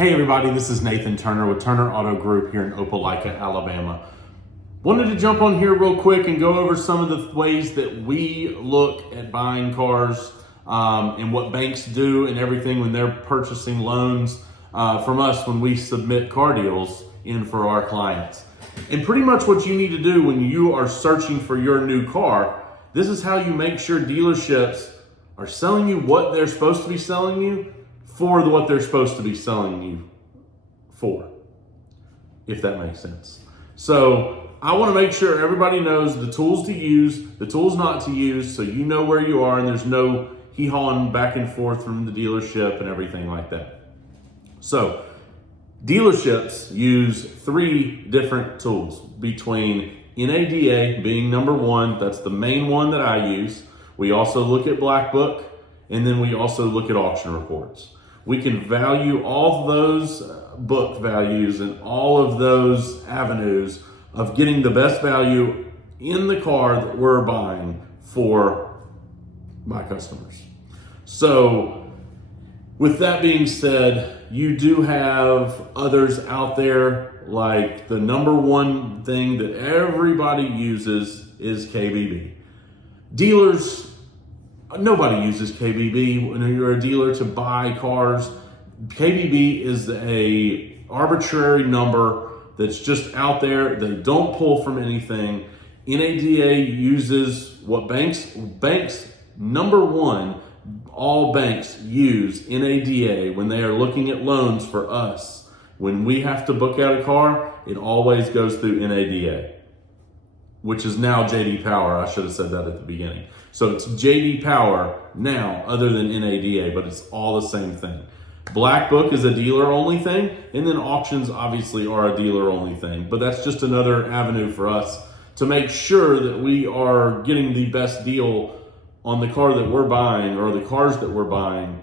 Hey everybody, this is Nathan Turner with Turner Auto Group here in Opelika, Alabama. Wanted to jump on here real quick and go over some of the ways that we look at buying cars and what banks do and everything when they're purchasing loans from us when we submit car deals in for our clients. And pretty much what you need to do when you are searching for your new car, this is how you make sure dealerships are selling you what they're supposed to be selling you for what they're supposed to be selling you for, if that makes sense. So I want to make sure everybody knows the tools to use, the tools not to use, so you know where you are and there's no hee-hawing back and forth from the dealership and everything like that. So dealerships use three different tools, between NADA being number one. That's the main one that I use. We also look at Black Book, and then we also look at auction reports. We can value all of those book values and all of those avenues of getting the best value in the car that we're buying for my customers. So with that being said, you do have others out there, like the number one thing that everybody uses is KBB. Dealers, nobody uses KBB when you're a dealer to buy cars. KBB is a arbitrary number that's just out there. They don't pull from anything. NADA uses what banks, number one, all banks use NADA when they are looking at loans for us. When we have to book out a car, it always goes through NADA, which is now JD Power. I should have said that at the beginning. So it's JD Power now, other than NADA, but it's all the same thing. Black Book is a dealer-only thing, and then auctions obviously are a dealer-only thing. But that's just another avenue for us to make sure that we are getting the best deal on the car that we're buying or the cars that we're buying,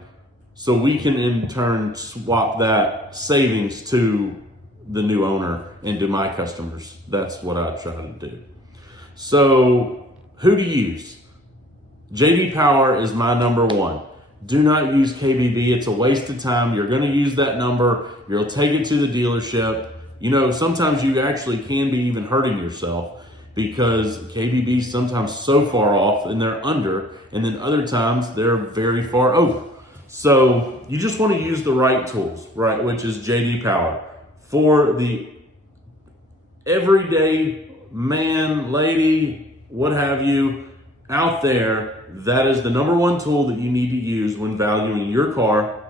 so we can in turn swap that savings to the new owner and to my customers. That's what I try to do. So who to use? JD Power is my number one. Do not use KBB. It's a waste of time. You're going to use that number. You'll take it to the dealership. You know, sometimes you actually can be even hurting yourself because KBB is sometimes so far off and they're under, and then other times they're very far over. So you just want to use the right tools, right? Which is JD Power. For the everyday man, lady, what have you, out there, that is the number one tool that you need to use when valuing your car.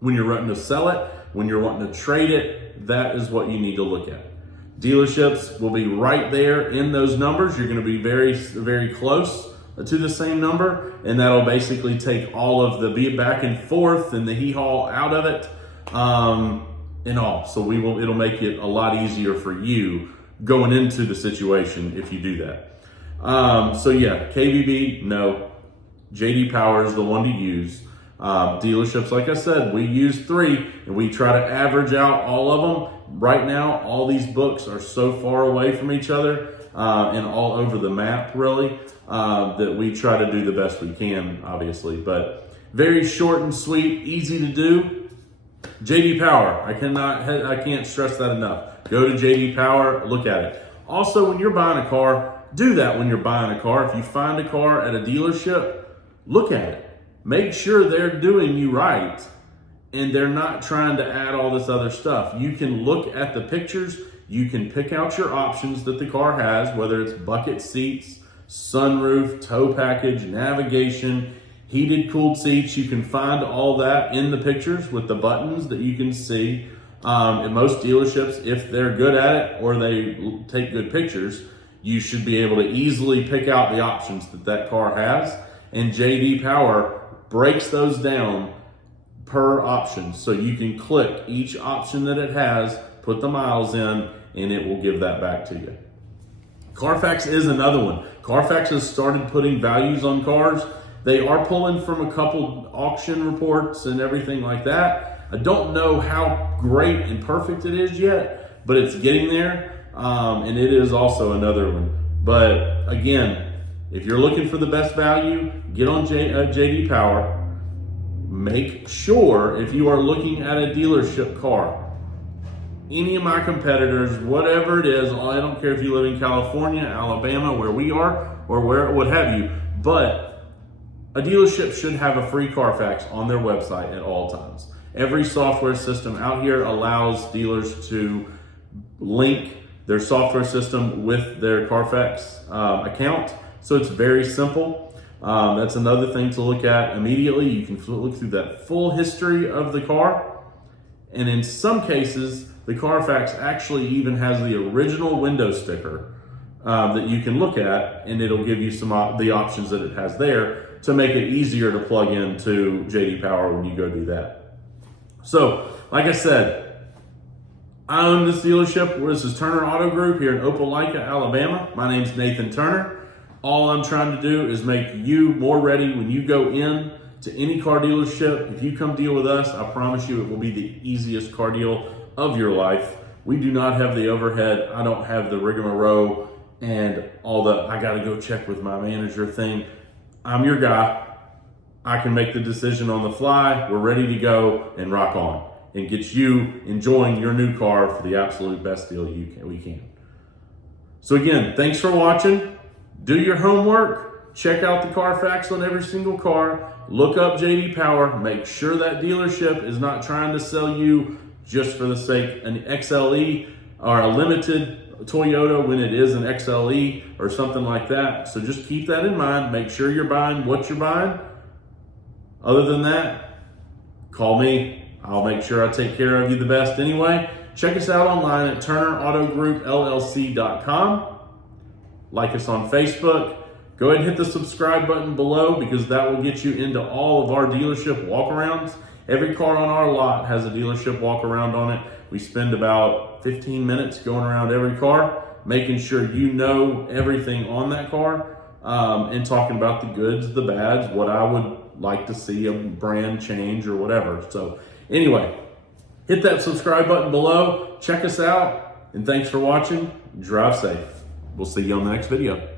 When you're wanting to sell it, when you're wanting to trade it, that is what you need to look at. Dealerships will be right there in those numbers. You're going to be very, very close to the same number, and that'll basically take all of the be back and forth and the hee-haw out of it and all. So it'll make it a lot easier for you going into the situation if you do that. So yeah, KBB, no. JD Power is the one to use. Dealerships, like I said, we use three and we try to average out all of them. Right now, all these books are so far away from each other and all over the map, really, that we try to do the best we can, obviously. But very short and sweet, easy to do. JD Power, I can't stress that enough. Go to JD Power, look at it. Also, when you're buying a car, do that when you're buying a car. If you find a car at a dealership, look at it. Make sure they're doing you right and they're not trying to add all this other stuff. You can look at the pictures. You can pick out your options that the car has, whether it's bucket seats, sunroof, tow package, navigation, heated, cooled seats. You can find all that in the pictures with the buttons that you can see. At most dealerships, if they're good at it or they take good pictures, you should be able to easily pick out the options that car has. And JD Power breaks those down per option. So you can click each option that it has, put the miles in, and it will give that back to you. Carfax is another one. Carfax has started putting values on cars. They are pulling from a couple auction reports and everything like that. I don't know how great and perfect it is yet, but it's getting there. And it is also another one. But again, if you're looking for the best value, get on JD Power. make sure if you are looking at a dealership car, any of my competitors, whatever it is, I don't care if you live in California, Alabama, where we are, or what have you, but a dealership should have a free Carfax on their website at all times. Every software system out here allows dealers to link their software system with their Carfax account. So it's very simple. That's another thing to look at immediately. You can look through that full history of the car. And in some cases, the Carfax actually even has the original window sticker that you can look at, and it'll give you some the options that it has there to make it easier to plug into JD Power when you go do that. So, like I said, I own this dealership. This is Turner Auto Group here in Opelika, Alabama. My name's Nathan Turner. All I'm trying to do is make you more ready when you go in to any car dealership. If you come deal with us, I promise you it will be the easiest car deal of your life. We do not have the overhead. I don't have the rigmarole and all the I gotta go check with my manager thing. I'm your guy. I can make the decision on the fly. We're ready to go and rock on and get you enjoying your new car for the absolute best deal we can. So again, thanks for watching. Do your homework. Check out the Carfax on every single car. Look up JD Power. Make sure that dealership is not trying to sell you just for the sake an XLE or a limited Toyota when it is an XLE or something like that. So just keep that in mind. Make sure you're buying what you're buying. Other than that, call me. I'll make sure I take care of you the best anyway. Check us out online at TurnerAutoGroupLLC.com. Like us on Facebook. Go ahead and hit the subscribe button below because that will get you into all of our dealership walkarounds. Every car on our lot has a dealership walkaround on it. We spend about 15 minutes going around every car, making sure you know everything on that car, and talking about the goods, the bads, what I would like to see a brand change or whatever. So anyway, hit that subscribe button below. Check us out, and thanks for watching. Drive safe. We'll see you on the next video.